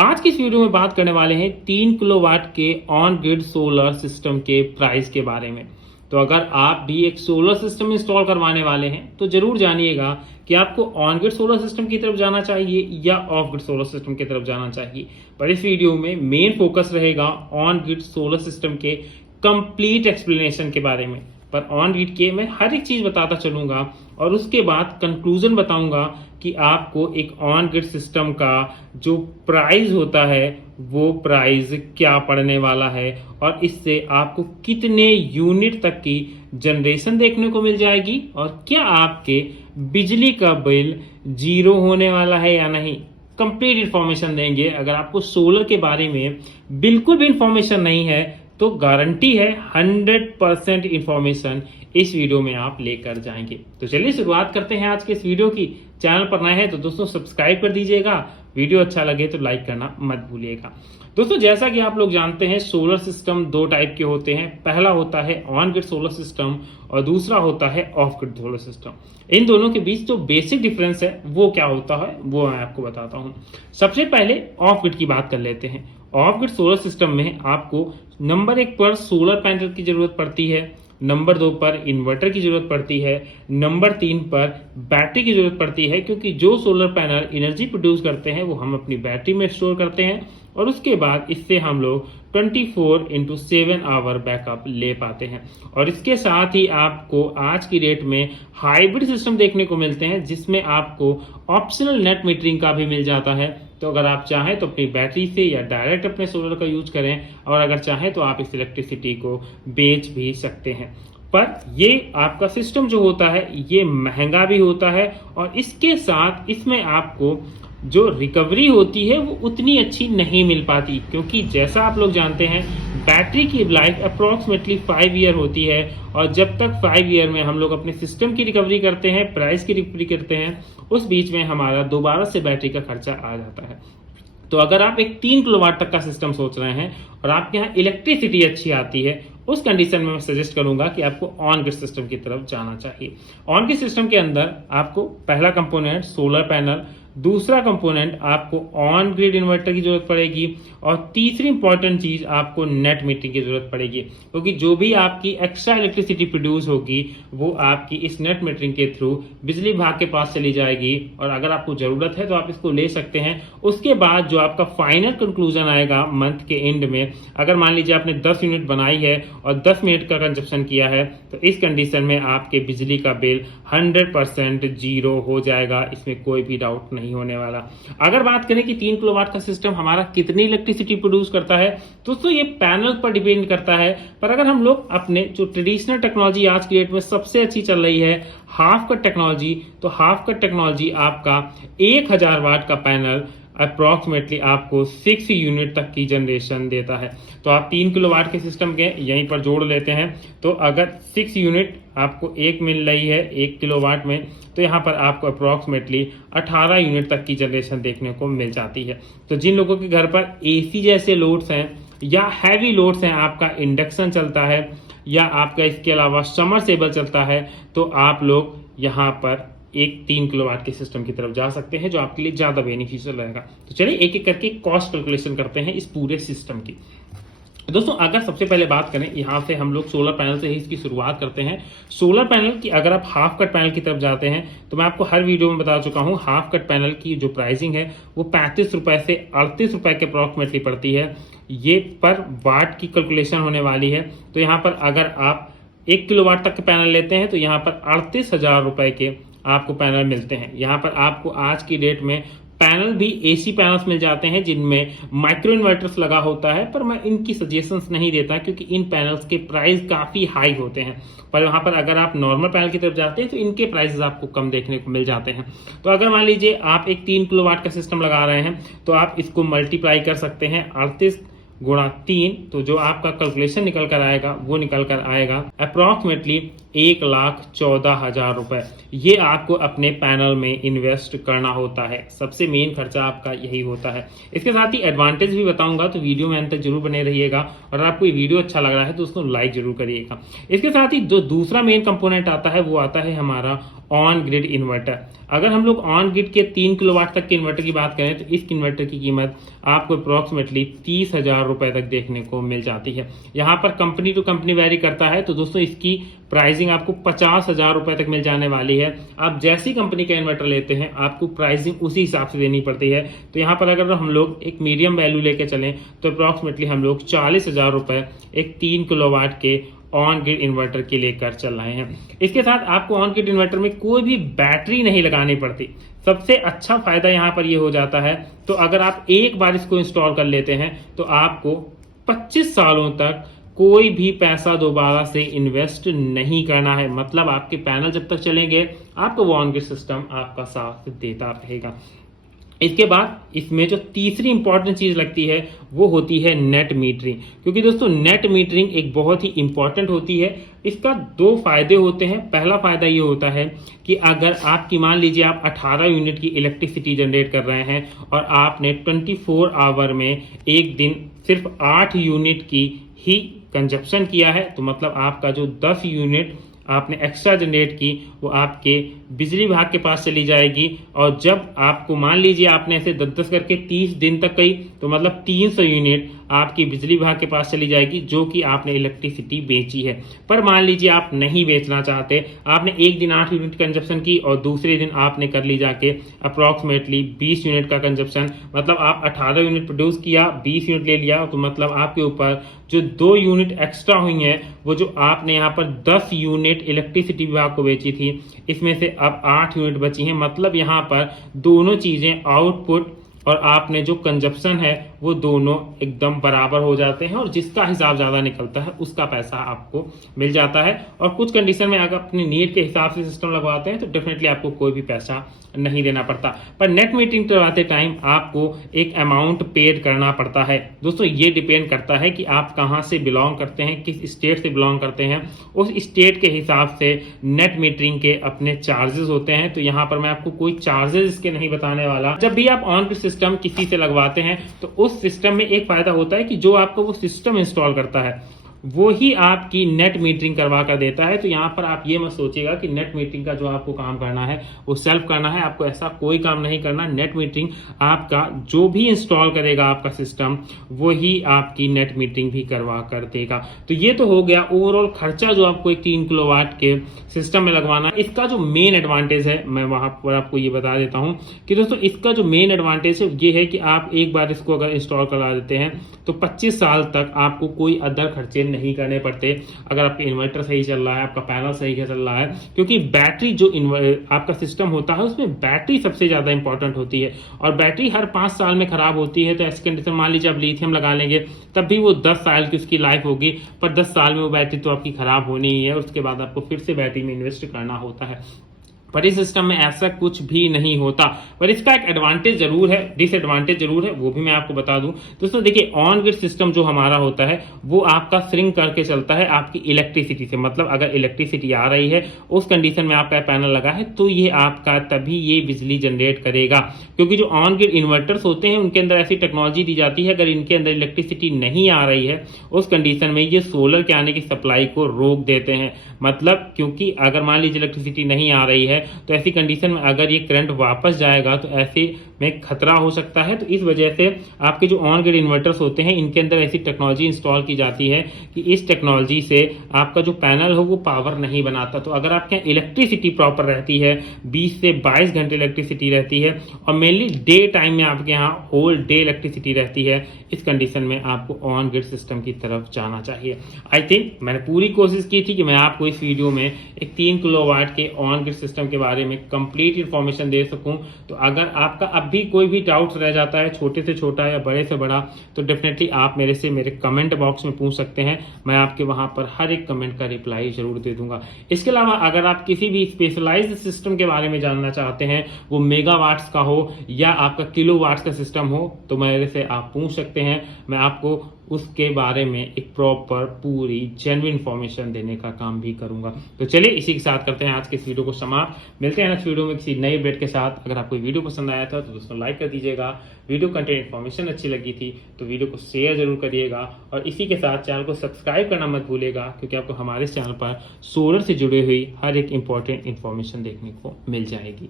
आज की इस वीडियो में बात करने वाले हैं 3 किलोवाट के ऑन ग्रिड सोलर सिस्टम के प्राइस के बारे में। तो अगर आप भी एक सोलर सिस्टम इंस्टॉल करवाने वाले हैं तो जरूर जानिएगा कि आपको ऑन ग्रिड सोलर सिस्टम की तरफ जाना चाहिए या ऑफ ग्रिड सोलर सिस्टम की तरफ जाना चाहिए। पर इस वीडियो में मेन फोकस रहेगा ऑन ग्रिड सोलर सिस्टम के कंप्लीट एक्सप्लेनेशन के बारे में। पर ऑन ग्रिड के मैं हर एक चीज बताता चलूंगा और उसके बाद कंक्लूजन बताऊंगा कि आपको एक ऑन ग्रिड सिस्टम का जो प्राइस होता है वो प्राइस क्या पड़ने वाला है और इससे आपको कितने यूनिट तक की जनरेशन देखने को मिल जाएगी और क्या आपके बिजली का बिल जीरो होने वाला है या नहीं। कंप्लीट इंफॉर्मेशन देंगे। अगर आपको सोलर के बारे में बिल्कुल भी इंफॉर्मेशन नहीं है तो गारंटी है 100% इंफॉर्मेशन इस वीडियो में आप लेकर जाएंगे। तो चलिए शुरुआत करते हैं आज के इस वीडियो की। चैनल पर नए हैं तो दोस्तों सब्सक्राइब कर दीजिएगा, वीडियो अच्छा लगे तो लाइक करना मत भूलिएगा। दोस्तों जैसा कि आप लोग जानते हैं सोलर सिस्टम दो टाइप के होते हैं। पहला होता है ऑन ग्रिड सोलर सिस्टम और दूसरा होता है ऑफ ग्रिड सोलर सिस्टम। इन दोनों के बीच जो बेसिक डिफरेंस है वो क्या होता है वो मैं आपको बताता हूँ। सबसे पहले ऑफ ग्रिड की बात कर लेते हैं। ऑफ ग्रिड सोलर सिस्टम में आपको नंबर 1 पर सोलर पैनल की जरूरत पड़ती है, नंबर 2 पर इन्वर्टर की जरूरत पड़ती है, नंबर 3 पर बैटरी की जरूरत पड़ती है, क्योंकि जो सोलर पैनल एनर्जी प्रोड्यूस करते हैं वो हम अपनी बैटरी में स्टोर करते हैं और उसके बाद इससे हम लोग 24/7 आवर बैकअप ले पाते हैं। और इसके साथ ही आपको आज की डेट में हाइब्रिड सिस्टम देखने को मिलते हैं जिसमें आपको ऑप्शनल नेट मीटरिंग का भी मिल जाता है। तो अगर आप चाहें तो अपनी बैटरी से या डायरेक्ट अपने सोलर का यूज करें और अगर चाहें तो आप इस इलेक्ट्रिसिटी को बेच भी सकते हैं। पर ये आपका सिस्टम जो होता है ये महंगा भी होता है और इसके साथ इसमें आपको जो रिकवरी होती है वो उतनी अच्छी नहीं मिल पाती, क्योंकि जैसा आप लोग जानते हैं बैटरी की लाइफ अप्रोक्सीमेटली 5 ईयर होती है और जब तक 5 ईयर में हम लोग अपने सिस्टम की रिकवरी करते हैं, प्राइस की रिकवरी करते हैं, उस बीच में हमारा दोबारा से बैटरी का खर्चा आ जाता है। तो अगर आप एक 3 किलोवाट तक का सिस्टम सोच रहे हैं और आपके यहाँ इलेक्ट्रिसिटी अच्छी आती है, उस कंडीशन में मैं सजेस्ट करूंगा कि आपको ऑन ग्रिड सिस्टम की तरफ जाना चाहिए। ऑन ग्रिड सिस्टम के अंदर आपको पहला कंपोनेंट सोलर पैनल, दूसरा कंपोनेंट आपको ऑन ग्रिड इन्वर्टर की जरूरत पड़ेगी और तीसरी इंपॉर्टेंट चीज आपको नेट मीटरिंग की जरूरत पड़ेगी, क्योंकि जो भी आपकी एक्स्ट्रा इलेक्ट्रिसिटी प्रोड्यूस होगी वो आपकी इस नेट मीटरिंग के थ्रू बिजली विभाग के पास चली जाएगी और अगर आपको जरूरत है तो आप इसको ले सकते हैं। उसके बाद जो आपका फाइनल कंक्लूजन आएगा मंथ के एंड में, अगर मान लीजिए आपने 10 यूनिट बनाई है और 10 मिनट का कंजप्शन किया है तो इस कंडीशन में आपके बिजली का बिल 100% जीरो हो जाएगा। इसमें कोई भी डाउट नहीं होने वाला। अगर बात करें कि 3 किलोवाट का सिस्टम हमारा कितनी इलेक्ट्रिसिटी प्रोड्यूस करता है दोस्तों ये पैनल पर डिपेंड करता है। पर अगर हम लोग अपने जो ट्रेडिशनल टेक्नोलॉजी आज की डेट में सबसे अच्छी चल रही है हाफ कट टेक्नोलॉजी, तो हाफ कट टेक्नोलॉजी आपका 1000 वाट का पैनल अप्रोक्सीमेटली आपको 6 यूनिट तक की जनरेशन देता है। तो आप 3 किलोवाट के सिस्टम के यहीं पर जोड़ लेते हैं तो अगर 6 यूनिट आपको एक मिल रही है 1 किलोवाट में तो यहाँ पर आपको अप्रोक्सीमेटली 18 यूनिट तक की जनरेशन देखने को मिल जाती है। तो जिन लोगों के घर पर एसी जैसे लोड्स हैं या हैवी लोड्स हैं, आपका इंडक्शन चलता है या आपका इसके अलावा समरसेबल चलता है, तो आप लोग यहाँ पर एक 3 किलोवाट के सिस्टम की तरफ जा सकते हैं जो आपके लिए ज्यादा बेनिफिशियल रहेगा। तो चलिए एक एक करके कॉस्ट कैलकुलेशन करते हैं इस पूरे सिस्टम की। दोस्तों अगर सबसे पहले बात करें यहाँ से हम लोग सोलर पैनल से ही इसकी शुरुआत करते हैं। सोलर पैनल की अगर आप हाफ कट पैनल की तरफ जाते हैं तो मैं आपको हर वीडियो में बता चुका हूँ हाफ कट पैनल की जो प्राइसिंग है वो 35 रुपए से 38 रुपए के अप्रोक्सीमेटली पड़ती है। ये पर वाट की कैलकुलेशन होने वाली है। तो यहाँ पर अगर आप 1 किलोवाट तक के पैनल लेते हैं तो यहाँ पर 38,000 रुपए के आपको पैनल मिलते हैं। यहाँ पर आपको आज की डेट में पैनल भी एसी पैनल्स मिल जाते हैं जिनमें माइक्रो इन्वर्टर्स लगा होता है, पर मैं इनकी सजेशंस नहीं देता क्योंकि इन पैनल्स के प्राइस काफी हाई होते हैं। पर यहाँ पर अगर आप नॉर्मल पैनल की तरफ जाते हैं तो इनके प्राइसेस आपको कम देखने को मिल जाते हैं। तो अगर मान लीजिए आप एक 3 किलोवाट का सिस्टम लगा रहे हैं तो आप इसको मल्टीप्लाई कर सकते हैं 38 गुणा 3, तो जो आपका कैलकुलेशन निकल कर आएगा वो निकल कर आएगा अप्रोक्सीमेटली 1,14,000 रुपए। ये आपको अपने पैनल में इन्वेस्ट करना होता है। सबसे मेन खर्चा आपका यही होता है। इसके साथ ही एडवांटेज भी बताऊंगा तो वीडियो में अंत तक जरूर बने रहिएगा और आपको ये वीडियो अच्छा लग रहा है तो उसको लाइक जरूर करिएगा। इसके साथ ही जो दूसरा मेन कंपोनेंट आता है वो आता है हमारा ऑन ग्रिड इन्वर्टर। अगर हम लोग ऑन ग्रिड के 3 किलोवाट तक के इन्वर्टर की बात करें तो इस इन्वर्टर की कीमत आपको अप्रॉक्सीमेटली 30,000 रुपए तक देखने को मिल जाती है। यहाँ पर कंपनी टू कंपनी वेरी करता है, तो दोस्तों इसकी प्राइसिंग आपको 50,000 रुपए तक मिल जाने वाली है। आप जैसी कंपनी का इन्वर्टर लेते हैं आपको प्राइसिंग उसी हिसाब से देनी पड़ती है। तो यहाँ पर अगर हम लोग एक मीडियम वैल्यू लेके चलें तो अप्रॉक्सीमेटली हम लोग 40,000 रुपए एक 3 किलोवाट के ऑन ग्रिड इन्वर्टर के लेकर चल रहे हैं। इसके साथ आपको ऑन ग्रिड इन्वर्टर में कोई भी बैटरी नहीं लगानी पड़ती। सबसे अच्छा फायदा यहाँ पर ये हो जाता है, तो अगर आप एक बार इसको इंस्टॉल कर लेते हैं तो आपको 25 सालों तक कोई भी पैसा दोबारा से इन्वेस्ट नहीं करना है। मतलब आपके पैनल जब तक चलेंगे आपको वो ऑन ग्रिड सिस्टम आपका साथ देता रहेगा। इसके बाद इसमें जो तीसरी इंपॉर्टेंट चीज लगती है वो होती है नेट मीटरिंग, क्योंकि दोस्तों नेट मीटरिंग एक बहुत ही इंपॉर्टेंट होती है। इसका 2 फायदे होते हैं। पहला फायदा ये होता है कि अगर आपकी मान लीजिए आप 18 यूनिट की इलेक्ट्रिसिटी जनरेट कर रहे हैं और आपने 24 आवर में एक दिन सिर्फ 8 यूनिट की ही कंजप्शन किया है, तो मतलब आपका जो 10 यूनिट आपने एक्स्ट्रा जनरेट की वो आपके बिजली विभाग के पास चली जाएगी। और जब आपको मान लीजिए आपने ऐसे 10-10 करके 30 दिन तक कही, तो मतलब 300 यूनिट आपकी बिजली विभाग के पास चली जाएगी जो कि आपने इलेक्ट्रिसिटी बेची है। पर मान लीजिए आप नहीं बेचना चाहते, आपने एक दिन 8 यूनिट कंजप्शन की और दूसरे दिन आपने कर ली जाके अप्रॉक्सीमेटली 20 यूनिट का कंजप्शन। मतलब आप 18 यूनिट प्रोड्यूस किया, 20 यूनिट ले लिया, तो मतलब आपके ऊपर जो 2 यूनिट एक्स्ट्रा हुई हैं वो जो आपने यहाँ पर 10 यूनिट इलेक्ट्रिसिटी विभाग को बेची थी, इसमें से अब 8 यूनिट बची हैं। मतलब यहाँ पर दोनों चीजें आउटपुट और आपने जो कंजप्शन है वो दोनों एकदम बराबर हो जाते हैं और जिसका हिसाब ज्यादा निकलता है उसका पैसा आपको मिल जाता है। और कुछ कंडीशन में अगर अपनी नीड के हिसाब से सिस्टम लगवाते हैं तो डेफिनेटली आपको कोई भी पैसा नहीं देना पड़ता। पर नेट मीटरिंग करवाते टाइम आपको एक अमाउंट पेड करना पड़ता है। दोस्तों ये डिपेंड करता है कि आप कहां से बिलोंग करते हैं, किस स्टेट से बिलोंग करते हैं, उस स्टेट के हिसाब से नेट मीटरिंग के अपने चार्जेस होते हैं। तो यहाँ पर मैं आपको कोई चार्जेस इसके नहीं बताने वाला। जब भी आप ऑन ग्रिड सिस्टम किसी से लगवाते हैं तो उस सिस्टम में एक फायदा होता है कि जो आपको वो सिस्टम इंस्टॉल करता है वो ही आपकी नेट मीटरिंग करवा कर देता है। तो यहाँ पर आप ये मत सोचिएगा कि नेट मीटरिंग का जो आपको काम करना है वो सेल्फ करना है, आपको ऐसा कोई काम नहीं करना। नेट मीटरिंग आपका जो भी इंस्टॉल करेगा आपका सिस्टम वो ही आपकी नेट मीटरिंग भी करवा कर देगा। तो ये तो हो गया ओवरऑल खर्चा जो आपको एक 3 किलोवाट के सिस्टम में लगवाना। इसका जो मेन एडवांटेज है मैं वहां पर आपको ये बता देता हूं कि दोस्तों इसका जो मेन एडवांटेज है ये है कि आप एक बार इसको अगर इंस्टॉल करा देते हैं तो 25 साल तक आपको कोई अदर खर्चे नहीं करने पड़ते। अगर आपका इन्वर्टर सही चल रहा है, आपका पैनल सही चल रहा है, क्योंकि बैटरी जो आपका सिस्टम होता है उसमें बैटरी सबसे ज्यादा इंपॉर्टेंट होती है और बैटरी हर 5 साल में खराब होती है। तो ऐसी कंडीशन मान लीजिए आप लिथियम लगा लेंगे तब भी वो 10 साल की उसकी लाइफ होगी, पर 10 साल में वो बैटरी तो आपकी खराब होनी ही है। उसके बाद आपको फिर से बैटरी में इन्वेस्ट करना होता है। पर इस सिस्टम में ऐसा कुछ भी नहीं होता। पर इसका एक एडवांटेज जरूर है, डिसएडवांटेज जरूर है, वो भी मैं आपको बता दूं। दोस्तों देखिए ऑन ग्रिड सिस्टम जो हमारा होता है वो आपका श्रिंक करके चलता है आपकी इलेक्ट्रिसिटी से। मतलब अगर इलेक्ट्रिसिटी आ रही है उस कंडीशन में आपका पैनल लगा है तो ये आपका तभी ये बिजली जनरेट करेगा, क्योंकि जो ऑन ग्रिड इन्वर्टर्स होते हैं उनके अंदर ऐसी टेक्नोलॉजी दी जाती है अगर इनके अंदर इलेक्ट्रिसिटी नहीं आ रही है उस कंडीशन में ये सोलर के आने की सप्लाई को रोक देते हैं। मतलब क्योंकि अगर मान लीजिए इलेक्ट्रिसिटी नहीं आ रही है तो ऐसी कंडीशन में अगर ये करंट वापस जाएगा तो ऐसे में खतरा हो सकता है। तो इस वजह से आपके जो ऑन ग्रिड इन्वर्टर्स होते हैं इनके अंदर ऐसी टेक्नोलॉजी इंस्टॉल की जाती है कि इस टेक्नोलॉजी से आपका जो पैनल हो वो पावर नहीं बनाता। तो अगर आपके यहाँ इलेक्ट्रिसिटी प्रॉपर रहती है, 20 से 22 घंटे इलेक्ट्रिसिटी रहती है और मेनली डे टाइम में आपके यहाँ होल डे इलेक्ट्रिसिटी रहती है, इस कंडीशन में आपको ऑन ग्रिड सिस्टम की तरफ जाना चाहिए। आई थिंक मैंने पूरी कोशिश की थी कि मैं आपको इस वीडियो में एक 3 किलोवाट के ऑन ग्रिड सिस्टम के बारे में कंप्लीट इंफॉर्मेशन दे सकूं। तो अगर आपका अब भी कोई भी डाउट्स रह जाता है, छोटे से छोटा या बड़े से बड़ा, तो डेफिनेटली आप मेरे से मेरे कमेंट बॉक्स में पूछ सकते हैं। मैं आपके वहां पर हर एक कमेंट का रिप्लाई जरूर दे दूंगा। इसके अलावा अगर आप किसी भी स्पेशलाइज्ड सिस्टम के बारे में जानना चाहते हैं, वो मेगावाट्स का हो या आपका किलोवाट्स का सिस्टम हो, तो मेरे से आप पूछ सकते हैं। मैं आपको उसके बारे में एक प्रॉपर पूरी जेन्युइन इन्फॉर्मेशन देने का काम भी करूंगा। तो चलिए इसी के साथ करते हैं आज के इस वीडियो को समाप्त। मिलते हैं नेक्स्ट वीडियो में किसी नए अपडेट के साथ। अगर आपको वीडियो पसंद आया था तो दोस्तों लाइक कर दीजिएगा, वीडियो कंटेंट इन्फॉर्मेशन अच्छी लगी थी तो वीडियो को शेयर जरूर करिएगा, और इसी के साथ चैनल को सब्सक्राइब करना मत भूलिएगा, क्योंकि आपको हमारे चैनल पर सोलर से जुड़ी हुई हर एक इंपॉर्टेंट इन्फॉर्मेशन देखने को मिल जाएगी।